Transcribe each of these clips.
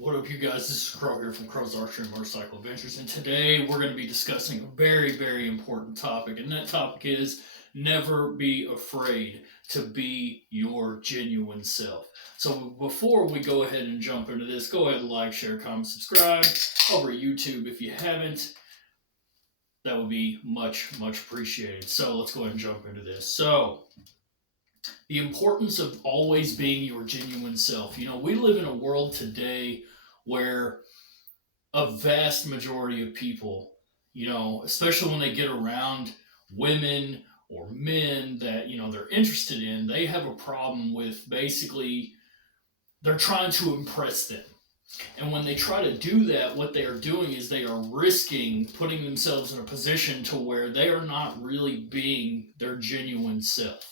What up, you guys? This is Crow here from Crow's Archery and Motorcycle Adventures, and today we're going to be discussing a very, very important topic, and that topic is never be afraid to be your genuine self. So, before we go ahead and jump into this, go ahead and like, share, comment, subscribe over at YouTube if you haven't. That would be much, much appreciated. So, let's go ahead and jump into this. So, the importance of always being your genuine self. You know, we live in a world today where a vast majority of people, especially when they get around women or men that, they're interested in, they have a problem with basically they're trying to impress them. And when they try to do that, what they are doing is they are risking putting themselves in a position to where they are not really being their genuine self.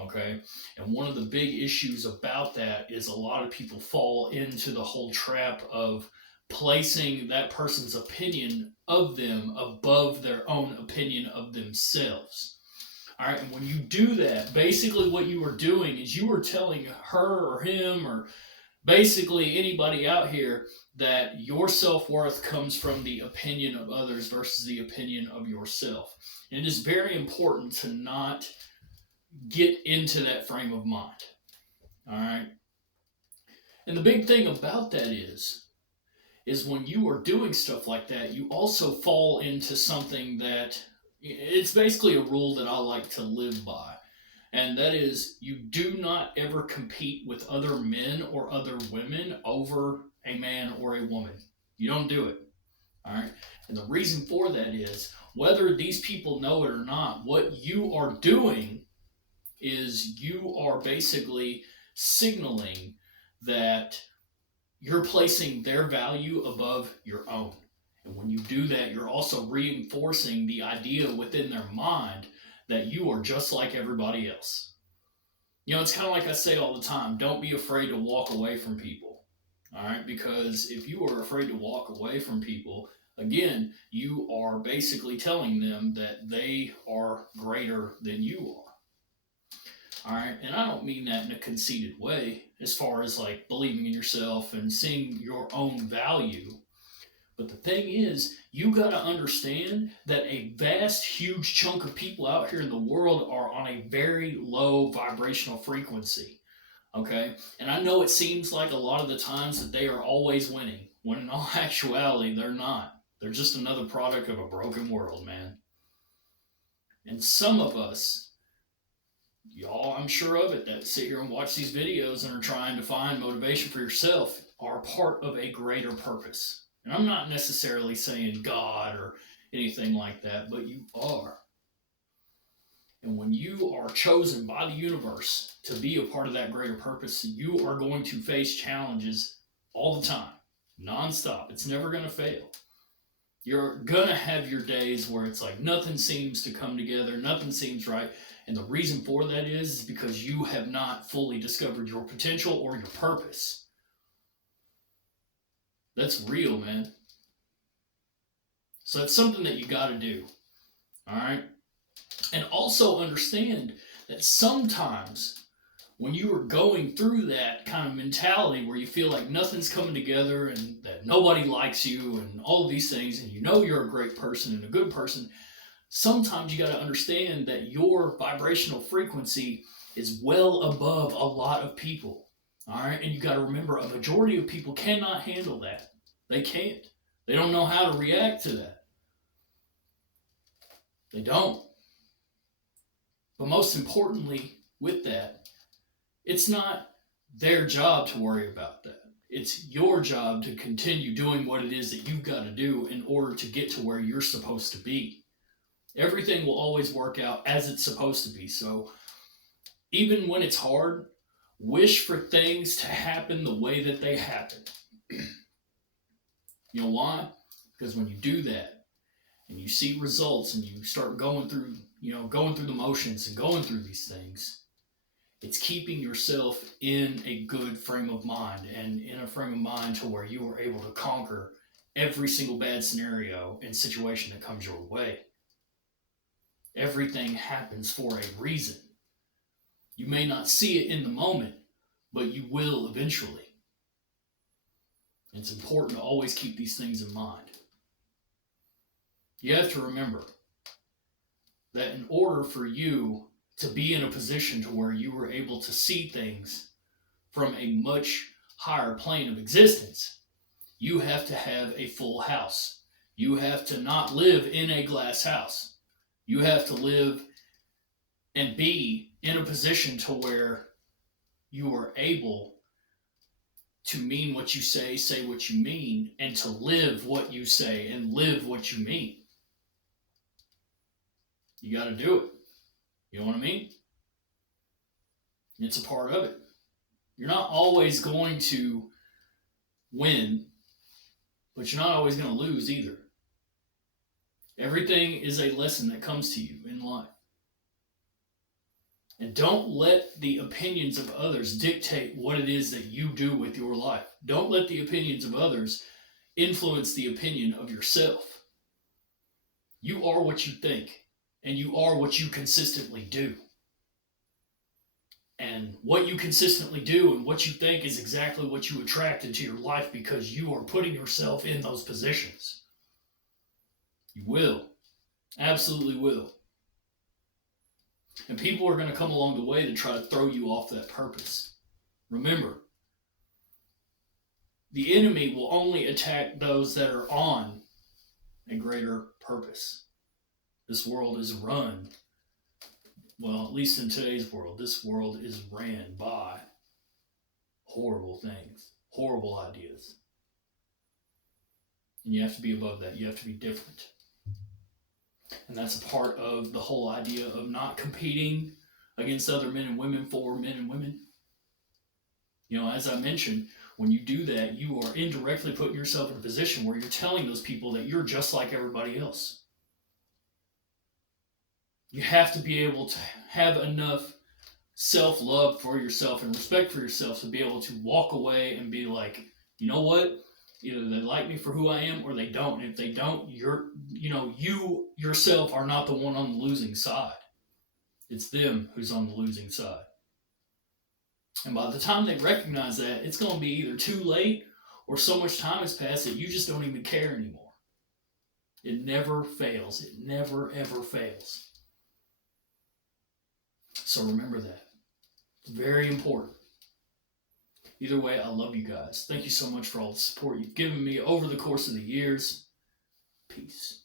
Okay. And one of the big issues about that is a lot of people fall into the whole trap of placing that person's opinion of them above their own opinion of themselves. All right. And when you do that, basically what you are doing is you are telling her or him or basically anybody out here that your self-worth comes from the opinion of others versus the opinion of yourself. And it is very important to not get into that frame of mind. All right. And the big thing about that is when you are doing stuff like that, you also fall into something that it's basically a rule that I like to live by. And that is you do not ever compete with other men or other women over a man or a woman. You don't do it. All right. And the reason for that is whether these people know it or not, what you are doing is you are basically signaling that you're placing their value above your own. And when you do that, you're also reinforcing the idea within their mind that you are just like everybody else. You know, it's kind of like I say all the time, don't be afraid to walk away from people. All right? Because if you are afraid to walk away from people, again, you are basically telling them that they are greater than you are. All right. And I don't mean that in a conceited way, as far as like believing in yourself and seeing your own value. But the thing is, you got to understand that a vast, huge chunk of people out here in the world are on a very low vibrational frequency. Okay. And I know it seems like a lot of the times that they are always winning, when in all actuality, they're not. They're just another product of a broken world, man. And some of us, y'all, I'm sure of it, that sit here and watch these videos and are trying to find motivation for yourself, are part of a greater purpose. And I'm not necessarily saying God or anything like that, but you are. And when you are chosen by the universe to be a part of that greater purpose, you are going to face challenges all the time, nonstop. It's never going to fail. You're going to have your days where it's like nothing seems to come together, nothing seems right. And the reason for that is because you have not fully discovered your potential or your purpose. That's real, man. So that's something that you got to do. All right. And also understand that sometimes when you are going through that kind of mentality where you feel like nothing's coming together and that nobody likes you and all of these things, and you know you're a great person and a good person, sometimes you got to understand that your vibrational frequency is well above a lot of people. All right. And you got to remember a majority of people cannot handle that. They can't. They don't know how to react to that. They don't. But most importantly, with that, it's not their job to worry about that. It's your job to continue doing what it is that you've got to do in order to get to where you're supposed to be. Everything will always work out as it's supposed to be. So even when it's hard, wish for things to happen the way that they happen. You know why? Because when you do that and you see results and you start going through the motions and going through these things, it's keeping yourself in a good frame of mind and in a frame of mind to where you are able to conquer every single bad scenario and situation that comes your way. Everything happens for a reason. You may not see it in the moment, but you will eventually. It's important to always keep these things in mind. You have to remember that in order for you to be in a position to where you were able to see things from a much higher plane of existence, you have to have a full house. You have to not live in a glass house. You have to live and be in a position to where you are able to mean what you say what you mean, and to live what you say and live what you mean. You got to do it. You know what I mean? It's a part of it. You're not always going to win, but you're not always going to lose either. Everything is a lesson that comes to you in life. And don't let the opinions of others dictate what it is that you do with your life. Don't let the opinions of others influence the opinion of yourself. You are what you think, and you are what you consistently do. And what you consistently do and what you think is exactly what you attract into your life, because you are putting yourself in those positions. You will. Absolutely will. And people are going to come along the way to try to throw you off that purpose. Remember, the enemy will only attack those that are on a greater purpose. This world is run, well, at least in today's world, this world is ran by horrible things, horrible ideas. And you have to be above that. You have to be different. And that's a part of the whole idea of not competing against other men and women for men and women. You know, as I mentioned, when you do that, you are indirectly putting yourself in a position where you're telling those people that you're just like everybody else. You have to be able to have enough self-love for yourself and respect for yourself to be able to walk away and be like, you know what? Either they like me for who I am or they don't. And if they don't, you yourself are not the one on the losing side. It's them who's on the losing side. And by the time they recognize that, it's going to be either too late or so much time has passed that you just don't even care anymore. It never fails. It never, ever fails. So remember that. It's very important. Either way, I love you guys. Thank you so much for all the support you've given me over the course of the years. Peace.